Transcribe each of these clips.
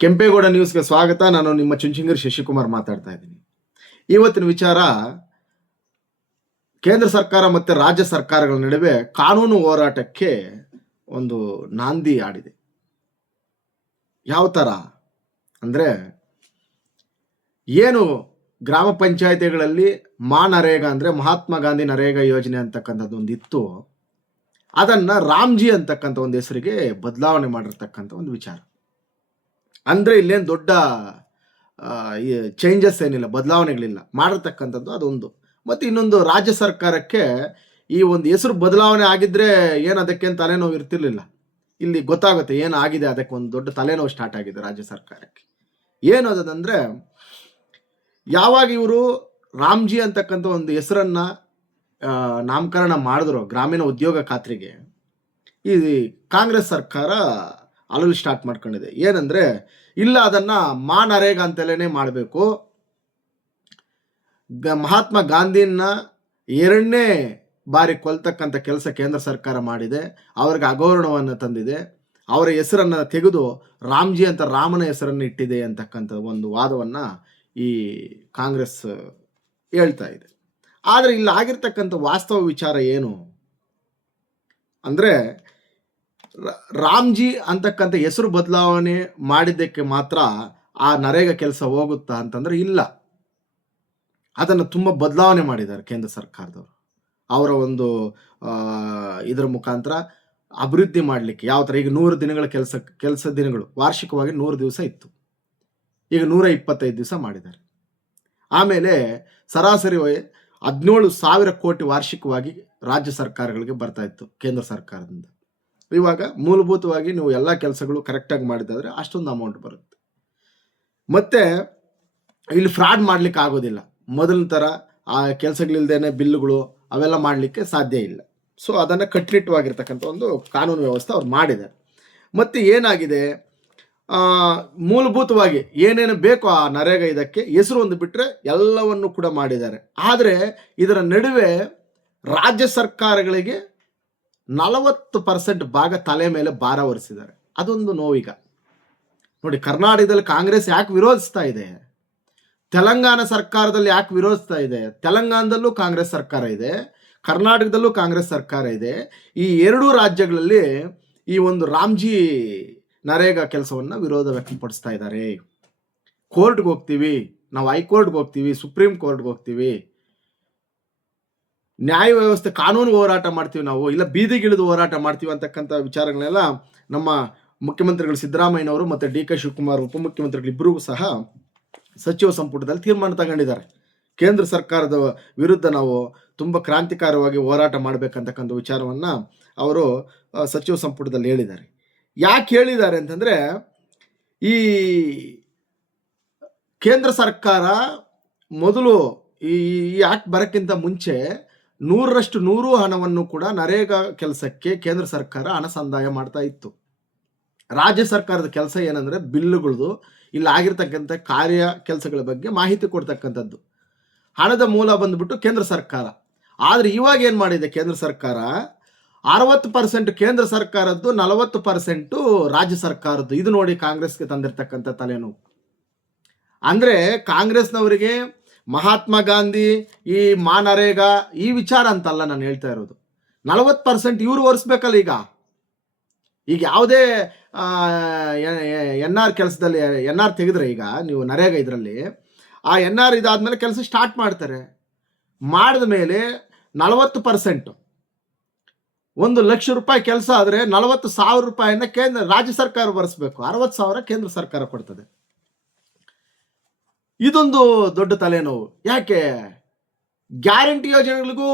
ಕೆಂಪೇಗೌಡ ನ್ಯೂಸ್ಗೆ ಸ್ವಾಗತ. ನಾನು ನಿಮ್ಮ ಚುಂಚುಂಗಿರಿ ಶಶಿಕುಮಾರ್ ಮಾತಾಡ್ತಾ ಇದ್ದೀನಿ. ಇವತ್ತಿನ ವಿಚಾರ, ಕೇಂದ್ರ ಸರ್ಕಾರ ಮತ್ತು ರಾಜ್ಯ ಸರ್ಕಾರಗಳ ನಡುವೆ ಕಾನೂನು ಹೋರಾಟಕ್ಕೆ ಒಂದು ನಾಂದಿ ಆಡಿದೆ. ಯಾವ ಥರ ಅಂದರೆ, ಏನು ಗ್ರಾಮ ಪಂಚಾಯಿತಿಗಳಲ್ಲಿ ನರೇಗಾ ಅಂದರೆ ಮಹಾತ್ಮ ಗಾಂಧಿ ನರೇಗಾ ಯೋಜನೆ ಅಂತಕ್ಕಂಥದ್ದು ಒಂದು ಇತ್ತು, ಅದನ್ನು ರಾಮ್ಜಿ ಅಂತಕ್ಕಂಥ ಒಂದು ಹೆಸರಿಗೆ ಬದಲಾವಣೆ ಮಾಡಿರ್ತಕ್ಕಂಥ ಒಂದು ವಿಚಾರ. ಅಂದರೆ ಇಲ್ಲೇನು ದೊಡ್ಡ ಚೇಂಜಸ್ ಏನಿಲ್ಲ, ಬದಲಾವಣೆಗಳಿಲ್ಲ, ಮಾಡಿರ್ತಕ್ಕಂಥದ್ದು ಅದೊಂದು. ಮತ್ತು ಇನ್ನೊಂದು, ರಾಜ್ಯ ಸರ್ಕಾರಕ್ಕೆ ಈ ಒಂದು ಹೆಸರು ಬದಲಾವಣೆ ಆಗಿದ್ದರೆ ಏನು ಅದಕ್ಕೆ ತಲೆನೋವು ಇರ್ತಿರ್ಲಿಲ್ಲ. ಇಲ್ಲಿ ಗೊತ್ತಾಗುತ್ತೆ ಏನಾಗಿದೆ, ಅದಕ್ಕೆ ಒಂದು ದೊಡ್ಡ ತಲೆನೋವು ಸ್ಟಾರ್ಟ್ ಆಗಿದೆ ರಾಜ್ಯ ಸರ್ಕಾರಕ್ಕೆ. ಏನು ಅದಂದರೆ, ಯಾವಾಗ ಇವರು ರಾಮ್ಜಿ ಅಂತಕ್ಕಂಥ ಒಂದು ಹೆಸರನ್ನು ನಾಮಕರಣ ಮಾಡಿದ್ರು ಗ್ರಾಮೀಣ ಉದ್ಯೋಗ ಖಾತ್ರಿಗೆ, ಈ ಕಾಂಗ್ರೆಸ್ ಸರ್ಕಾರ ಅಳಲು ಸ್ಟಾರ್ಟ್ ಮಾಡ್ಕೊಂಡಿದೆ. ಏನಂದರೆ, ಇಲ್ಲ ಅದನ್ನು ನರೇಗಾ ಅಂತಲೇ ಮಾಡಬೇಕು, ಮಹಾತ್ಮ ಗಾಂಧಿನ 2ನೇ ಬಾರಿ ಕೊಲ್ತಕ್ಕಂಥ ಕೆಲಸ ಕೇಂದ್ರ ಸರ್ಕಾರ ಮಾಡಿದೆ, ಅವ್ರಿಗೆ ಅಗೌರವವನ್ನು ತಂದಿದೆ, ಅವರ ಹೆಸರನ್ನು ತೆಗೆದು ರಾಮ್ಜಿ ಅಂತ ರಾಮನ ಹೆಸರನ್ನು ಇಟ್ಟಿದೆ ಅಂತಕ್ಕಂಥ ಒಂದು ವಾದವನ್ನು ಈ ಕಾಂಗ್ರೆಸ್ ಹೇಳ್ತಾ ಇದೆ. ಆದರೆ ಇಲ್ಲಿ ಆಗಿರ್ತಕ್ಕಂಥ ವಾಸ್ತವ ವಿಚಾರ ಏನು ಅಂದರೆ, ರಾಮ್ಜಿ ಅಂತಕ್ಕಂಥ ಹೆಸರು ಬದಲಾವಣೆ ಮಾಡಿದ್ದಕ್ಕೆ ಮಾತ್ರ ಆ ನರೇಗಾ ಕೆಲಸ ಹೋಗುತ್ತಾ ಅಂತಂದರೆ ಇಲ್ಲ. ಅದನ್ನು ತುಂಬ ಬದಲಾವಣೆ ಮಾಡಿದ್ದಾರೆ ಕೇಂದ್ರ ಸರ್ಕಾರದವರು. ಅವರ ಒಂದು ಇದರ ಮುಖಾಂತರ ಅಭಿವೃದ್ಧಿ ಮಾಡಲಿಕ್ಕೆ ಯಾವ ಥರ, ಈಗ 100 ದಿನಗಳ ಕೆಲಸ ದಿನಗಳು ವಾರ್ಷಿಕವಾಗಿ 100 ದಿವಸ ಇತ್ತು, ಈಗ 125 ದಿವಸ ಮಾಡಿದ್ದಾರೆ. ಆಮೇಲೆ ಸರಾಸರಿ 17,000 ಕೋಟಿ ವಾರ್ಷಿಕವಾಗಿ ರಾಜ್ಯ ಸರ್ಕಾರಗಳಿಗೆ ಬರ್ತಾ ಇತ್ತು ಕೇಂದ್ರ ಸರ್ಕಾರದಿಂದ. ಇವಾಗ ಮೂಲಭೂತವಾಗಿ ನೀವು ಎಲ್ಲ ಕೆಲಸಗಳು ಕರೆಕ್ಟಾಗಿ ಮಾಡಿದಾದ್ರೆ ಅಷ್ಟೊಂದು ಅಮೌಂಟ್ ಬರುತ್ತೆ. ಮತ್ತು ಇಲ್ಲಿ ಫ್ರಾಡ್ ಮಾಡಲಿಕ್ಕೆ ಆಗೋದಿಲ್ಲ, ಮೊದಲಿನ ಥರ ಆ ಕೆಲಸಗಳಿಲ್ದೇನೆ ಬಿಲ್ಗಳು ಅವೆಲ್ಲ ಮಾಡಲಿಕ್ಕೆ ಸಾಧ್ಯ ಇಲ್ಲ. ಸೊ ಅದನ್ನು ಕಟ್ಟುನಿಟ್ಟವಾಗಿರ್ತಕ್ಕಂಥ ಒಂದು ಕಾನೂನು ವ್ಯವಸ್ಥೆ ಅವ್ರು ಮಾಡಿದ್ದಾರೆ. ಮತ್ತು ಏನಾಗಿದೆ, ಮೂಲಭೂತವಾಗಿ ಏನೇನು ಬೇಕೋ ಆ ನರೇಗಾ ಇದಕ್ಕೆ ಹೆಸರು ಒಂದು ಬಿಟ್ಟರೆ ಎಲ್ಲವನ್ನು ಕೂಡ ಮಾಡಿದ್ದಾರೆ. ಆದರೆ ಇದರ ನಡುವೆ ರಾಜ್ಯ ಸರ್ಕಾರಗಳಿಗೆ 40% ಭಾಗ ತಲೆ ಮೇಲೆ ಭಾರ ಹೊರಿಸಿದ್ದಾರೆ. ಅದೊಂದು ನೋವೀಗ ನೋಡಿ. ಕರ್ನಾಟಕದಲ್ಲಿ ಕಾಂಗ್ರೆಸ್ ಯಾಕೆ ವಿರೋಧಿಸ್ತಾ ಇದೆ, ತೆಲಂಗಾಣ ಸರ್ಕಾರದಲ್ಲಿ ಯಾಕೆ ವಿರೋಧಿಸ್ತಾ ಇದೆ? ತೆಲಂಗಾಣದಲ್ಲೂ ಕಾಂಗ್ರೆಸ್ ಸರ್ಕಾರ ಇದೆ, ಕರ್ನಾಟಕದಲ್ಲೂ ಕಾಂಗ್ರೆಸ್ ಸರ್ಕಾರ ಇದೆ. ಈ 2 ರಾಜ್ಯಗಳಲ್ಲಿ ಈ ಒಂದು ರಾಮ್ಜಿ ನರೇಗಾ ಕೆಲಸವನ್ನು ವಿರೋಧ ವ್ಯಕ್ತಪಡಿಸ್ತಾ ಇದ್ದಾರೆ. ಕೋರ್ಟ್ಗೆ ಹೋಗ್ತೀವಿ ನಾವು, ಹೈಕೋರ್ಟ್ಗೆ ಹೋಗ್ತೀವಿ, ಸುಪ್ರೀಂ ಕೋರ್ಟ್ಗೆ ಹೋಗ್ತೀವಿ, ನ್ಯಾಯ ವ್ಯವಸ್ಥೆ ಕಾನೂನು ಹೋರಾಟ ಮಾಡ್ತೀವಿ ನಾವು, ಇಲ್ಲ ಬೀದಿಗಿಳಿದು ಹೋರಾಟ ಮಾಡ್ತೀವಿ ಅಂತಕ್ಕಂಥ ವಿಚಾರಗಳನ್ನೆಲ್ಲ ನಮ್ಮ ಮುಖ್ಯಮಂತ್ರಿಗಳು ಸಿದ್ದರಾಮಯ್ಯನವರು ಮತ್ತು ಡಿ ಕೆ ಶಿವಕುಮಾರ್ ಉಪಮುಖ್ಯಮಂತ್ರಿಗಳಿಬ್ಬರಿಗೂ ಸಹ ಸಚಿವ ಸಂಪುಟದಲ್ಲಿ ತೀರ್ಮಾನ ತಗೊಂಡಿದ್ದಾರೆ. ಕೇಂದ್ರ ಸರ್ಕಾರದ ವಿರುದ್ಧ ನಾವು ತುಂಬ ಕ್ರಾಂತಿಕಾರವಾಗಿ ಹೋರಾಟ ಮಾಡಬೇಕಂತಕ್ಕಂಥ ವಿಚಾರವನ್ನು ಅವರು ಸಚಿವ ಸಂಪುಟದಲ್ಲಿ ಹೇಳಿದ್ದಾರೆ. ಯಾಕೆ ಹೇಳಿದ್ದಾರೆ ಅಂತಂದರೆ, ಈ ಕೇಂದ್ರ ಸರ್ಕಾರ ಮೊದಲು ಈ ಆಕ್ಟ್ ಬರೋಕ್ಕಿಂತ ಮುಂಚೆ 100% ಹಣವನ್ನು ಕೂಡ ನರೇಗಾ ಕೆಲಸಕ್ಕೆ ಕೇಂದ್ರ ಸರ್ಕಾರ ಹಣ ಸಂದಾಯ ಮಾಡ್ತಾ ಇತ್ತು. ರಾಜ್ಯ ಸರ್ಕಾರದ ಕೆಲಸ ಏನಂದರೆ, ಬಿಲ್ಲುಗಳದು ಇಲ್ಲಿ ಆಗಿರ್ತಕ್ಕಂಥ ಕಾರ್ಯ ಕೆಲಸಗಳ ಬಗ್ಗೆ ಮಾಹಿತಿ ಕೊಡ್ತಕ್ಕಂಥದ್ದು. ಹಣದ ಮೂಲ ಬಂದುಬಿಟ್ಟು ಕೇಂದ್ರ ಸರ್ಕಾರ. ಆದರೆ ಇವಾಗ ಏನು ಮಾಡಿದೆ ಕೇಂದ್ರ ಸರ್ಕಾರ, 60% ಕೇಂದ್ರ ಸರ್ಕಾರದ್ದು, 40% ರಾಜ್ಯ ಸರ್ಕಾರದ್ದು. ಇದು ನೋಡಿ ಕಾಂಗ್ರೆಸ್ಗೆ ತಂದಿರತಕ್ಕಂಥ ತಲೆನೋವು. ಅಂದರೆ ಕಾಂಗ್ರೆಸ್ನವರಿಗೆ ಮಹಾತ್ಮ ಗಾಂಧಿ, ಈ ನರೇಗಾ ಈ ವಿಚಾರ ಅಂತಲ್ಲ ನಾನು ಹೇಳ್ತಾ ಇರೋದು. 40% ಇವರು ಒರೆಸ್ಬೇಕಲ್ಲ. ಈಗ ಯಾವುದೇ NR ಕೆಲಸದಲ್ಲಿ NR ತೆಗೆದ್ರೆ, ಈಗ ನೀವು ನರೇಗಾ ಇದರಲ್ಲಿ ಆ NR ಇದಾದ್ಮೇಲೆ ಕೆಲಸ ಸ್ಟಾರ್ಟ್ ಮಾಡ್ತಾರೆ. ಮಾಡಿದ ಮೇಲೆ 40%, 1,00,000 ರೂಪಾಯಿ ಕೆಲಸ ಆದರೆ 40,000 ರೂಪಾಯಿನ ರಾಜ್ಯ ಸರ್ಕಾರ ಭರಿಸಬೇಕು, 60,000 ಕೇಂದ್ರ ಸರ್ಕಾರ ಕೊಡ್ತದೆ. ಇದೊಂದು ದೊಡ್ಡ ತಲೆನೋವು. ಯಾಕೆ? ಗ್ಯಾರಂಟಿ ಯೋಜನೆಗಳಿಗೂ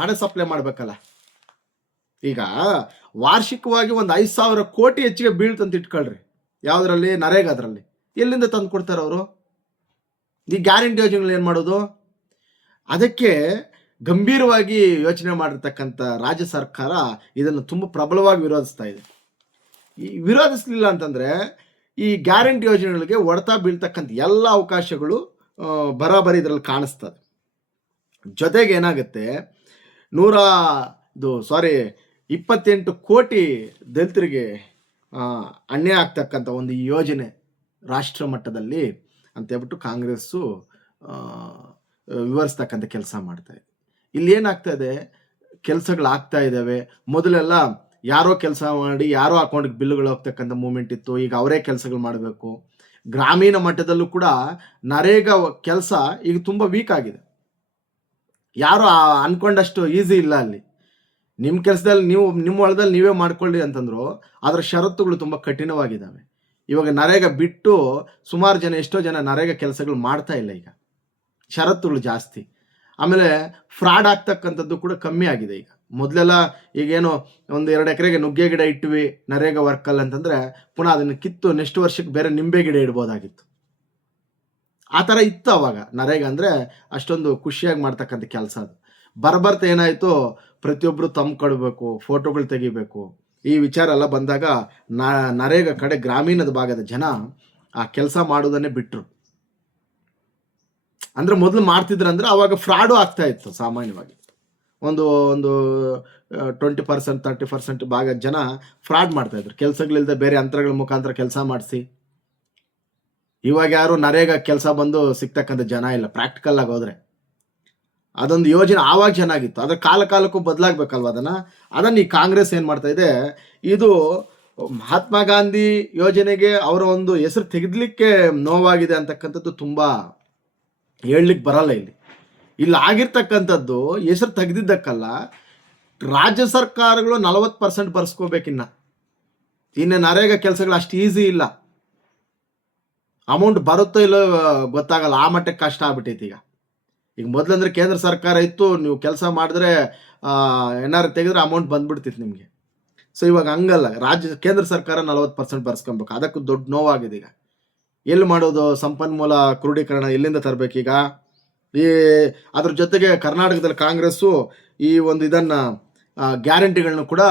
ಹಣ ಸಪ್ಲೈ ಮಾಡಬೇಕಲ್ಲ. ಈಗ ವಾರ್ಷಿಕವಾಗಿ 5,000 ಕೋಟಿ ಹೆಚ್ಚಿಗೆ ಬೀಳ್ತಂತ ಇಟ್ಕೊಳ್ರಿ, ಯಾವುದರಲ್ಲಿ? ನರೇಗಾದ್ರಲ್ಲಿ. ಎಲ್ಲಿಂದ ತಂದು ಕೊಡ್ತಾರೆ ಅವರು? ಈ ಗ್ಯಾರಂಟಿ ಯೋಜನೆಗಳು ಏನು ಮಾಡೋದು? ಅದಕ್ಕೆ ಗಂಭೀರವಾಗಿ ಯೋಚನೆ ಮಾಡಿರ್ತಕ್ಕಂಥ ರಾಜ್ಯ ಸರ್ಕಾರ ಇದನ್ನು ತುಂಬ ಪ್ರಬಲವಾಗಿ ವಿರೋಧಿಸ್ತಾ ಇದೆ. ಈ ವಿರೋಧಿಸಲಿಲ್ಲ ಅಂತಂದರೆ ಈ ಗ್ಯಾರಂಟಿ ಯೋಜನೆಗಳಿಗೆ ಹೊಡೆತ ಬೀಳ್ತಕ್ಕಂಥ ಎಲ್ಲ ಅವಕಾಶಗಳು ಬರಾಬರಿ ಇದರಲ್ಲಿ ಕಾಣಿಸ್ತದೆ. ಜೊತೆಗೆ ಏನಾಗುತ್ತೆ, 28 ಕೋಟಿ ದಲಿತರಿಗೆ ಅನ್ಯಾಯ ಆಗ್ತಕ್ಕಂಥ ಒಂದು ಯೋಜನೆ ರಾಷ್ಟ್ರ ಮಟ್ಟದಲ್ಲಿ ಅಂತ ಹೇಳ್ಬಿಟ್ಟು ಕಾಂಗ್ರೆಸ್ಸು ಆ, ವಿವರಿಸ್ತಕ್ಕಂಥ ಕೆಲಸ ಮಾಡ್ತಾ ಇದೆ. ಇಲ್ಲಿ ಏನಾಗ್ತಾ ಇದೆ, ಕೆಲಸಗಳಾಗ್ತಾ ಇದ್ದಾವೆ. ಮೊದಲೆಲ್ಲ ಯಾರೋ ಕೆಲಸ ಮಾಡಿ ಯಾರೋ ಅಕೌಂಟ್ಗೆ ಬಿಲ್ಗಳು ಹೋಗ್ತಕ್ಕಂಥ ಮೂಮೆಂಟ್ ಇತ್ತು. ಈಗ ಅವರೇ ಕೆಲಸಗಳು ಮಾಡಬೇಕು. ಗ್ರಾಮೀಣ ಮಟ್ಟದಲ್ಲೂ ಕೂಡ ನರೇಗಾ ಕೆಲಸ ಈಗ ತುಂಬ ವೀಕ್ ಆಗಿದೆ. ಯಾರು ಅನ್ಕೊಂಡಷ್ಟು ಈಸಿ ಇಲ್ಲ ಅಲ್ಲಿ. ನಿಮ್ಮ ಕೆಲಸದಲ್ಲಿ ನೀವು ನಿಮ್ಮ ಹೊಲದಲ್ಲಿ ನೀವೇ ಮಾಡ್ಕೊಳ್ಳಿ ಅಂತಂದ್ರು, ಅದರ ಷರತ್ತುಗಳು ತುಂಬ ಕಠಿಣವಾಗಿದ್ದಾವೆ. ಇವಾಗ ನರೇಗಾ ಬಿಟ್ಟು ಸುಮಾರು ಜನ, ಎಷ್ಟೋ ಜನ ನರೇಗಾ ಕೆಲಸಗಳು ಮಾಡ್ತಾ ಇಲ್ಲ. ಈಗ ಷರತ್ತುಗಳು ಜಾಸ್ತಿ. ಆಮೇಲೆ ಫ್ರಾಡ್ ಆಗ್ತಕ್ಕಂಥದ್ದು ಕೂಡ ಕಮ್ಮಿ ಆಗಿದೆ ಈಗ. ಮೊದಲೆಲ್ಲ ಈಗೇನು ಒಂದು 2 ಎಕರೆಗೆ ನುಗ್ಗೆ ಗಿಡ ಇಟ್ವಿ ನರೇಗಾ ವರ್ಕಲ್ಲಿ ಅಂತಂದರೆ, ಪುನಃ ಅದನ್ನು ಕಿತ್ತು ನೆಕ್ಸ್ಟ್ ವರ್ಷಕ್ಕೆ ಬೇರೆ ನಿಂಬೆ ಗಿಡ ಇಡ್ಬೋದಾಗಿತ್ತು. ಆ ಥರ ಇತ್ತು ಅವಾಗ. ನರೇಗಾ ಅಂದರೆ ಅಷ್ಟೊಂದು ಖುಷಿಯಾಗಿ ಮಾಡ್ತಕ್ಕಂಥ ಕೆಲಸ ಅದು. ಬರ್ಬರ್ತಾ ಏನಾಯಿತು, ಪ್ರತಿಯೊಬ್ಬರು ತಮ್ಮ ಕೊಡಬೇಕು, ಫೋಟೋಗಳು ತೆಗಿಬೇಕು, ಈ ವಿಚಾರ ಎಲ್ಲ ಬಂದಾಗ ನರೇಗಾ ಕಡೆ ಗ್ರಾಮೀಣದ ಭಾಗದ ಜನ ಆ ಕೆಲಸ ಮಾಡೋದನ್ನೇ ಬಿಟ್ಟರು. ಅಂದರೆ ಮೊದಲು ಮಾಡ್ತಿದ್ರಂದ್ರೆ ಅವಾಗ ಫ್ರಾಡು ಆಗ್ತಾ ಇತ್ತು ಸಾಮಾನ್ಯವಾಗಿ. ಒಂದು ಒಂದು 20%, 30% ಭಾಗದ ಜನ ಫ್ರಾಡ್ ಮಾಡ್ತಾಯಿದ್ರು. ಕೆಲಸಗಳಿಲ್ಲದೆ ಬೇರೆ ಯಂತ್ರಗಳ ಮುಖಾಂತರ ಕೆಲಸ ಮಾಡಿಸಿ. ಇವಾಗ ಯಾರು ನರೇಗಾ ಕೆಲಸ ಬಂದು ಸಿಗ್ತಕ್ಕಂಥ ಜನ ಇಲ್ಲ, ಪ್ರಾಕ್ಟಿಕಲ್ ಆಗಿ ಹೋದರೆ. ಅದೊಂದು ಯೋಜನೆ ಆವಾಗ ಚೆನ್ನಾಗಿತ್ತು. ಅದರ ಕಾಲಕ್ಕೂ ಬದಲಾಗಬೇಕಲ್ವ ಅದನ್ನು ಈ ಕಾಂಗ್ರೆಸ್ ಏನು ಮಾಡ್ತಾ ಇದೆ, ಇದು ಮಹಾತ್ಮ ಗಾಂಧಿ ಯೋಜನೆಗೆ ಅವರ ಒಂದು ಹೆಸರು ತೆಗೆದಲಿಕ್ಕೆ ನೋವಾಗಿದೆ ಅಂತಕ್ಕಂಥದ್ದು ತುಂಬ ಹೇಳಲಿಕ್ಕೆ ಬರಲ್ಲ. ಇಲ್ಲಿ ಆಗಿರ್ತಕ್ಕಂಥದ್ದು ಹೆಸರು ತೆಗೆದಿದ್ದಕ್ಕಲ್ಲ, ರಾಜ್ಯ ಸರ್ಕಾರಗಳು 40% ಬರ್ಸ್ಕೋಬೇಕಿನ್ನ. ಇನ್ನು ನರೇಗಾ ಕೆಲಸಗಳು ಅಷ್ಟು ಈಸಿ ಇಲ್ಲ. ಅಮೌಂಟ್ ಬರುತ್ತೋ ಇಲ್ಲೋ ಗೊತ್ತಾಗಲ್ಲ, ಆ ಮಟ್ಟಕ್ಕೆ ಕಷ್ಟ ಆಗ್ಬಿಟ್ಟೈತಿ ಈಗ ಮೊದಲಂದ್ರೆ ಕೇಂದ್ರ ಸರ್ಕಾರ ಇತ್ತು, ನೀವು ಕೆಲಸ ಮಾಡಿದ್ರೆ ಏನಾರು ತೆಗೆದ್ರೆ ಅಮೌಂಟ್ ಬಂದ್ಬಿಡ್ತಿತ್ತು ನಿಮಗೆ. ಸೊ ಇವಾಗ ಹಂಗಲ್ಲ, ಕೇಂದ್ರ ಸರ್ಕಾರ 40% ಬರ್ಸ್ಕೊಬೇಕು. ಅದಕ್ಕೂ ದೊಡ್ಡ ನೋವಾಗಿದೆ ಈಗ. ಎಲ್ಲಿ ಮಾಡೋದು, ಸಂಪನ್ಮೂಲ ಕ್ರೋಢೀಕರಣ ಎಲ್ಲಿಂದ ತರಬೇಕೀಗ? ಅದ್ರ ಜೊತೆಗೆ ಕರ್ನಾಟಕದಲ್ಲಿ ಕಾಂಗ್ರೆಸ್ಸು ಈ ಒಂದು ಇದನ್ನು ಗ್ಯಾರಂಟಿಗಳನ್ನ ಕೂಡ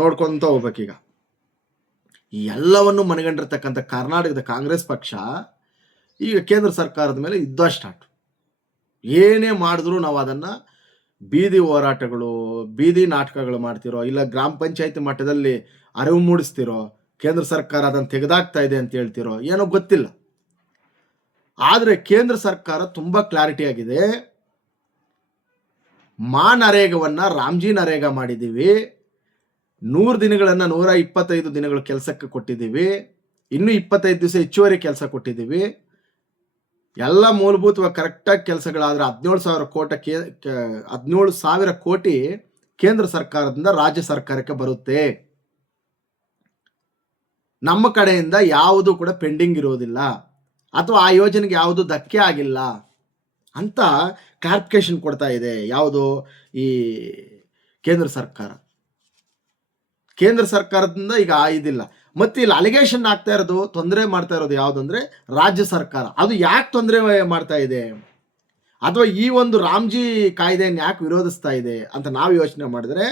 ನೋಡ್ಕೊತ ಹೋಗ್ಬೇಕೀಗ. ಈ ಎಲ್ಲವನ್ನು ಮನಗಂಡಿರ್ತಕ್ಕಂಥ ಕರ್ನಾಟಕದ ಕಾಂಗ್ರೆಸ್ ಪಕ್ಷ ಈಗ ಕೇಂದ್ರ ಸರ್ಕಾರದ ಮೇಲೆ ಯುದ್ಧ ಸ್ಟಾರ್ಟ್. ಏನೇ ಮಾಡಿದ್ರು ನಾವು ಅದನ್ನು ಬೀದಿ ಹೋರಾಟಗಳು, ಬೀದಿ ನಾಟಕಗಳು ಮಾಡ್ತಿರೋ, ಇಲ್ಲ ಗ್ರಾಮ ಪಂಚಾಯತಿ ಮಟ್ಟದಲ್ಲಿ ಅರಿವು ಮೂಡಿಸ್ತಿರೋ, ಕೇಂದ್ರ ಸರ್ಕಾರ ಅದನ್ನು ತೆಗೆದಾಕ್ತಾ ಇದೆ ಅಂತ ಹೇಳ್ತಿರೋ, ಏನೋ ಗೊತ್ತಿಲ್ಲ. ಆದರೆ ಕೇಂದ್ರ ಸರ್ಕಾರ ತುಂಬ ಕ್ಲಾರಿಟಿ ಆಗಿದೆ. ನರೇಗಾವನ್ನು ರಾಮ್ಜಿ ನರೇಗಾ ಮಾಡಿದ್ದೀವಿ. 100 ದಿನಗಳನ್ನು 125 ದಿನಗಳು ಕೆಲಸಕ್ಕೆ ಕೊಟ್ಟಿದ್ದೀವಿ. ಇನ್ನೂ 25 ದಿವಸ ಹೆಚ್ಚುವರಿ ಕೆಲಸ ಕೊಟ್ಟಿದ್ದೀವಿ. ಎಲ್ಲ ಮೂಲಭೂತವಾಗಿ ಕರೆಕ್ಟಾಗಿ ಕೆಲಸಗಳಾದರೆ 17,000 ಕೋಟಿ ಕೇಂದ್ರ ಸರ್ಕಾರದಿಂದ ರಾಜ್ಯ ಸರ್ಕಾರಕ್ಕೆ ಬರುತ್ತೆ. ನಮ್ಮ ಕಡೆಯಿಂದ ಯಾವುದು ಕೂಡ ಪೆಂಡಿಂಗ್ ಇರೋದಿಲ್ಲ, ಅಥವಾ ಆ ಯೋಜನೆಗೆ ಯಾವುದು ಧಕ್ಕೆ ಆಗಿಲ್ಲ ಅಂತ ಕ್ಲಾರಿಫಿಕೇಶನ್ ಕೊಡ್ತಾ ಇದೆ. ಯಾವುದು ಈ ಕೇಂದ್ರ ಸರ್ಕಾರದಿಂದ ಈಗ ಇದಿಲ್ಲ. ಮತ್ತೆ ಇಲ್ಲಿ ಅಲಿಗೇಷನ್ ಆಗ್ತಾ ಇರೋದು, ತೊಂದರೆ ಮಾಡ್ತಾ ಇರೋದು ಯಾವುದಂದ್ರೆ ರಾಜ್ಯ ಸರ್ಕಾರ. ಅದು ಯಾಕೆ ತೊಂದರೆ ಮಾಡ್ತಾ ಇದೆ, ಅಥವಾ ಈ ಒಂದು ರಾಮ್ಜಿ ಕಾಯ್ದೆಯನ್ನು ಯಾಕೆ ವಿರೋಧಿಸ್ತಾ ಇದೆ ಅಂತ ನಾವು ಯೋಚನೆ ಮಾಡಿದ್ರೆ,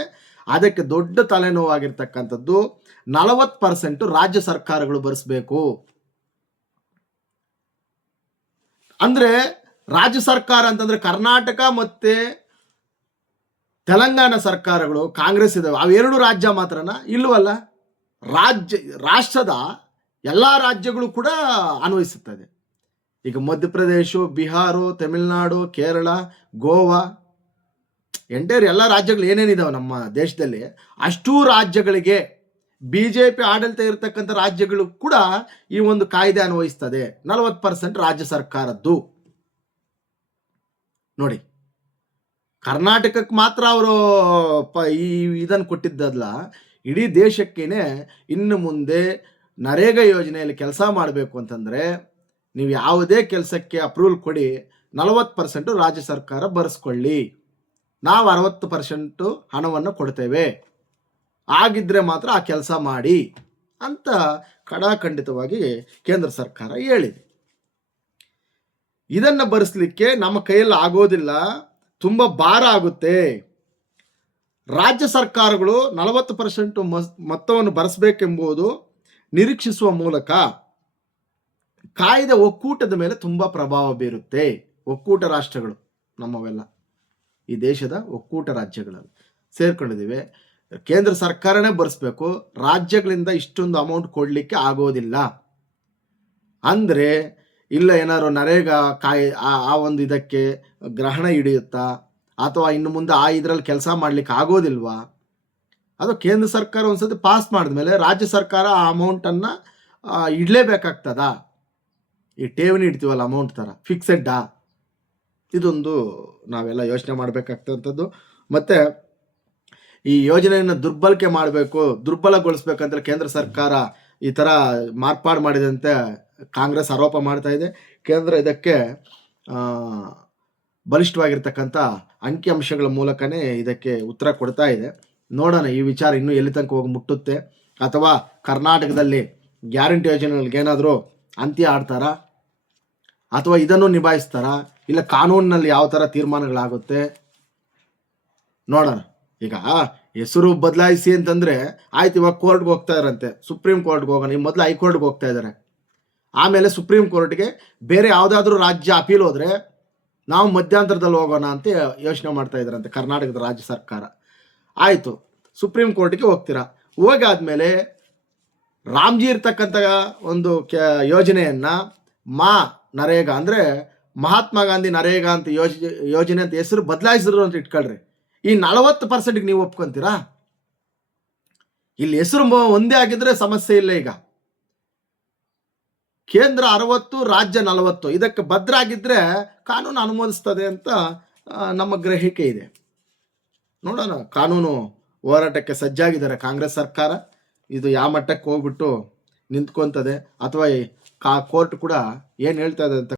ಅದಕ್ಕೆ ದೊಡ್ಡ ತಲೆನೋವಾಗಿರ್ತಕ್ಕಂಥದ್ದು 40% ರಾಜ್ಯ ಸರ್ಕಾರಗಳು ಭರಿಸಬೇಕು. ಅಂದ್ರೆ ರಾಜ್ಯ ಸರ್ಕಾರ ಅಂತಂದ್ರೆ ಕರ್ನಾಟಕ ಮತ್ತೆ ತೆಲಂಗಾಣ ಸರ್ಕಾರಗಳು ಕಾಂಗ್ರೆಸ್ ಇದಾವೆ, ಅವೆರಡು ರಾಜ್ಯ ಮಾತ್ರನಾ? ಇಲ್ವಲ್ಲ. ರಾಷ್ಟ್ರದ ಎಲ್ಲ ರಾಜ್ಯಗಳು ಕೂಡ ಅನ್ವಯಿಸುತ್ತದೆ. ಈಗ ಮಧ್ಯಪ್ರದೇಶ, ಬಿಹಾರ, ತಮಿಳುನಾಡು, ಕೇರಳ, ಗೋವಾ, ಎಂಟೈರ್ ಎಲ್ಲ ರಾಜ್ಯಗಳು ಏನೇನಿದಾವೆ ನಮ್ಮ ದೇಶದಲ್ಲಿ, ಅಷ್ಟೂ ರಾಜ್ಯಗಳಿಗೆ BJP ಆಡಳಿತ ಇರತಕ್ಕಂಥ ರಾಜ್ಯಗಳು ಕೂಡ ಈ ಒಂದು ಕಾಯ್ದೆ ಅನ್ವಯಿಸ್ತದೆ. 40% ರಾಜ್ಯ ಸರ್ಕಾರದ್ದು. ನೋಡಿ, ಕರ್ನಾಟಕಕ್ಕೆ ಮಾತ್ರ ಅವರು ಇದನ್ನು ಕೊಟ್ಟಿದ್ದಲ್ಲ, ಇಡೀ ದೇಶಕ್ಕೇನೆ ಇನ್ನು ಮುಂದೆ ನರೇಗಾ ಯೋಜನೆಯಲ್ಲಿ ಕೆಲಸ ಮಾಡಬೇಕು ಅಂತಂದರೆ ನೀವು ಯಾವುದೇ ಕೆಲಸಕ್ಕೆ ಅಪ್ರೂವಲ್ ಕೊಡಿ, 40% ರಾಜ್ಯ ಸರ್ಕಾರ ಬರೆಸ್ಕೊಳ್ಳಿ, ನಾವು 60% ಹಣವನ್ನು ಕೊಡ್ತೇವೆ, ಆಗಿದ್ದರೆ ಮಾತ್ರ ಆ ಕೆಲಸ ಮಾಡಿ ಅಂತ ಖಡಾಖಂಡಿತವಾಗಿ ಕೇಂದ್ರ ಸರ್ಕಾರ ಹೇಳಿದೆ. ಇದನ್ನು ಭರಿಸಲಿಕ್ಕೆ ನಮ್ಮ ಕೈಯಲ್ಲಿ ಆಗೋದಿಲ್ಲ, ತುಂಬ ಭಾರ ಆಗುತ್ತೆ. ರಾಜ್ಯ ಸರ್ಕಾರಗಳು 40% ಮೊತ್ತವನ್ನು ಭರಿಸಬೇಕೆಂಬುದು ನಿರೀಕ್ಷಿಸುವ ಮೂಲಕ ಕಾಯ್ದೆ ಒಕ್ಕೂಟದ ಮೇಲೆ ತುಂಬ ಪ್ರಭಾವ ಬೀರುತ್ತೆ. ಒಕ್ಕೂಟ ರಾಷ್ಟ್ರಗಳು ನಮ್ಮವೆಲ್ಲ ಈ ದೇಶದ ಒಕ್ಕೂಟ ರಾಜ್ಯಗಳಲ್ಲಿ ಸೇರ್ಕೊಂಡಿದ್ದೀವಿ. ಕೇಂದ್ರ ಸರ್ಕಾರನೇ ಭರಿಸಬೇಕು, ರಾಜ್ಯಗಳಿಂದ ಇಷ್ಟೊಂದು ಅಮೌಂಟ್ ಕೊಡಲಿಕ್ಕೆ ಆಗೋದಿಲ್ಲ. ಅಂದರೆ ಇಲ್ಲ ಏನಾದ್ರು ನರೇಗಾ ಆ ಒಂದು ಇದಕ್ಕೆ ಗ್ರಹಣ ಹಿಡಿಯುತ್ತಾ, ಅಥವಾ ಇನ್ನು ಮುಂದೆ ಆ ಇದರಲ್ಲಿ ಕೆಲಸ ಮಾಡ್ಲಿಕ್ಕೆ ಆಗೋದಿಲ್ವಾ? ಅದು ಕೇಂದ್ರ ಸರ್ಕಾರ ಒಂದ್ಸತಿ ಪಾಸ್ ಮಾಡಿದ್ಮೇಲೆ ರಾಜ್ಯ ಸರ್ಕಾರ ಆ ಅಮೌಂಟನ್ನು ಇಡಲೇಬೇಕಾಗ್ತದಾ? ಈ ಠೇವಣಿ ಇಡ್ತೀವಲ್ಲ ಅಮೌಂಟ್ ಥರ ಫಿಕ್ಸೆಡ್ಡಾ? ಇದೊಂದು ನಾವೆಲ್ಲ ಯೋಚನೆ ಮಾಡಬೇಕಾಗ್ತಂಥದ್ದು. ಮತ್ತು ಈ ಯೋಜನೆಯನ್ನು ದುರ್ಬಲಗೊಳಿಸ್ಬೇಕಂತ ಕೇಂದ್ರ ಸರ್ಕಾರ ಈ ಥರ ಮಾರ್ಪಾಡು ಮಾಡಿದಂತೆ ಕಾಂಗ್ರೆಸ್ ಆರೋಪ ಮಾಡ್ತಾ ಇದೆ. ಕೇಂದ್ರ ಇದಕ್ಕೆ ಬಲಿಷ್ಠವಾಗಿರ್ತಕ್ಕಂಥ ಅಂಕಿಅಂಶಗಳ ಮೂಲಕನೇ ಇದಕ್ಕೆ ಉತ್ತರ ಕೊಡ್ತಾ ಇದೆ. ನೋಡೋಣ ಈ ವಿಚಾರ ಇನ್ನೂ ಎಲ್ಲಿ ತನಕ ಹೋಗಿ ಮುಟ್ಟುತ್ತೆ, ಅಥವಾ ಕರ್ನಾಟಕದಲ್ಲಿ ಗ್ಯಾರಂಟಿ ಯೋಜನೆಗಳಿಗೆ ಏನಾದರೂ ಅಂತ್ಯ ಆಡ್ತಾರಾ, ಅಥವಾ ಇದನ್ನು ನಿಭಾಯಿಸ್ತಾರಾ, ಇಲ್ಲ ಕಾನೂನಿನಲ್ಲಿ ಯಾವ ಥರ ತೀರ್ಮಾನಗಳಾಗುತ್ತೆ ನೋಡೋಣ. ಈಗ ಹೆಸರು ಬದಲಾಯಿಸಿ ಅಂತಂದರೆ ಆಯ್ತು, ಇವಾಗ ಕೋರ್ಟ್ಗೆ ಹೋಗ್ತಾ ಇದಾರಂತೆ, ಸುಪ್ರೀಂ ಕೋರ್ಟ್ಗೆ ಹೋಗೋಣ. ಈ ಮೊದಲು ಹೈಕೋರ್ಟ್ಗೆ ಹೋಗ್ತಾ ಇದ್ದಾರೆ, ಆಮೇಲೆ ಸುಪ್ರೀಂ ಕೋರ್ಟ್ಗೆ ಬೇರೆ ಯಾವುದಾದ್ರೂ ರಾಜ್ಯ ಅಪೀಲ್ ಹೋದರೆ ನಾವು ಮಧ್ಯಂತರದಲ್ಲಿ ಹೋಗೋಣ ಅಂತ ಯೋಚನೆ ಮಾಡ್ತಾ ಇದ್ದಾರಂತೆ ಕರ್ನಾಟಕದ ರಾಜ್ಯ ಸರ್ಕಾರ. ಆಯಿತು, ಸುಪ್ರೀಂ ಕೋರ್ಟ್ಗೆ ಹೋಗ್ತೀರಾ, ಹೋಗಾದ್ಮೇಲೆ ರಾಮ್ಜಿ ಇರ್ತಕ್ಕಂಥ ಒಂದು ಯೋಜನೆಯನ್ನು ನರೇಗಾ ಅಂದರೆ ಮಹಾತ್ಮ ಗಾಂಧಿ ನರೇಗಾ ಅಂತ ಯೋಜನೆ ಅಂತ ಹೆಸರು ಬದಲಾಯಿಸಿದ್ರು ಅಂತ ಇಟ್ಕೊಳ್ರಿ. ಈ 40%ಗೆ ನೀವು ಒಪ್ಕೊಂತೀರಾ? ಇಲ್ಲಿ ಹೆಸರು ಒಂದೇ ಆಗಿದ್ರೆ ಸಮಸ್ಯೆ ಇಲ್ಲ. ಈಗ ಕೇಂದ್ರ 60, ರಾಜ್ಯ 40, ಇದಕ್ಕೆ ಭದ್ರಾಗಿದ್ದರೆ ಕಾನೂನು ಅನುಮೋದಿಸ್ತದೆ ಅಂತ ನಮ್ಮ ಗ್ರಹಿಕೆ ಇದೆ. ನೋಡೋಣ, ಕಾನೂನು ಹೋರಾಟಕ್ಕೆ ಸಜ್ಜಾಗಿದ್ದಾರೆ ಕಾಂಗ್ರೆಸ್ ಸರ್ಕಾರ. ಇದು ಯಾವ ಮಟ್ಟಕ್ಕೆ ಹೋಗ್ಬಿಟ್ಟು ನಿಂತ್ಕೊಂತದೆ, ಅಥವಾ ಕೋರ್ಟ್ ಕೂಡ ಏನು ಹೇಳ್ತಾ ಇದೆ ಅಂತ